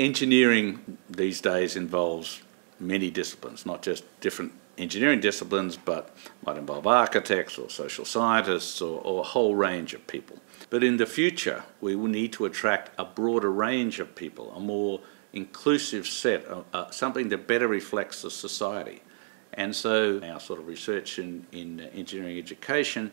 Engineering these days involves many disciplines, not just different engineering disciplines, but might involve architects or social scientists or a whole range of people. But in the future, we will need to attract a broader range of people, a more inclusive set, something that better reflects the society. And so our sort of research in engineering education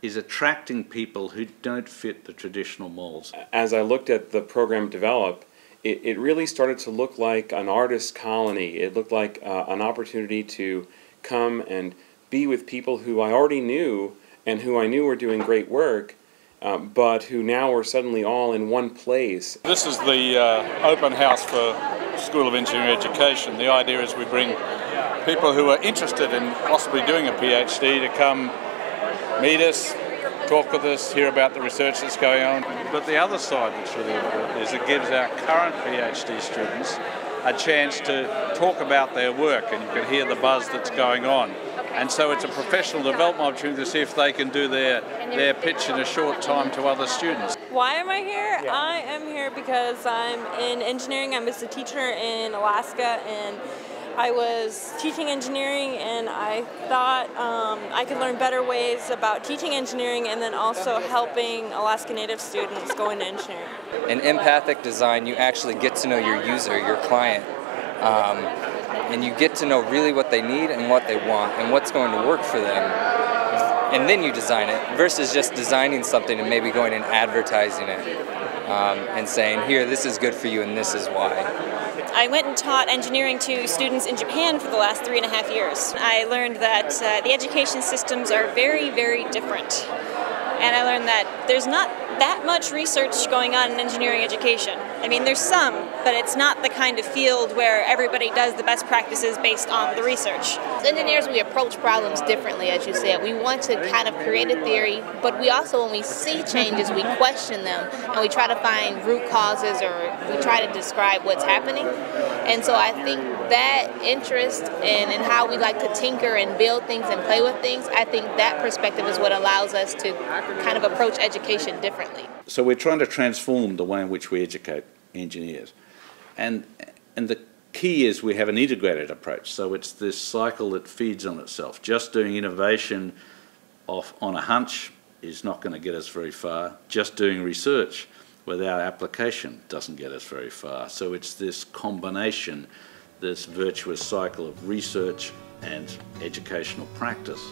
is attracting people who don't fit the traditional molds. As I looked at the program develop, it really started to look like an artist colony. It looked like an opportunity to come and be with people who I already knew and who I knew were doing great work, but who now were suddenly all in one place. This is the open house for School of Engineering Education. The idea is we bring people who are interested in possibly doing a PhD to come meet us, talk with us, hear about the research that's going on. But the other side that's really important is it gives our current PhD students a chance to talk about their work, and you can hear the buzz that's going on. And so it's a professional development opportunity to see if they can do their pitch in a short time to other students. Why am I here? Yeah. I am here because I'm in engineering. I'm just a teacher in Alaska, and I was teaching engineering, and I thought I could learn better ways about teaching engineering and then also helping Alaska Native students go into engineering. In empathic design, you actually get to know your user, your client, and you get to know really what they need and what they want and what's going to work for them. And then you design it, versus just designing something and maybe going and advertising it and saying, here, this is good for you and this is why. I went and taught engineering to students in Japan for the last 3.5 years. I learned that the education systems are very, very different. And I learned that there's not that much research going on in engineering education. I mean, there's some, but it's not the kind of field where everybody does the best practices based on the research. As engineers, we approach problems differently, as you said. We want to kind of create a theory, but we also, when we see changes, we question them, and we try to find root causes, or we try to describe what's happening. And so I think that interest in how we like to tinker and build things and play with things, I think that perspective is what allows us to kind of approach education differently. So we're trying to transform the way in which we educate engineers. And the key is we have an integrated approach. So it's this cycle that feeds on itself. Just doing innovation on a hunch is not going to get us very far. Just doing research without application doesn't get us very far. So it's this combination, this virtuous cycle of research and educational practice.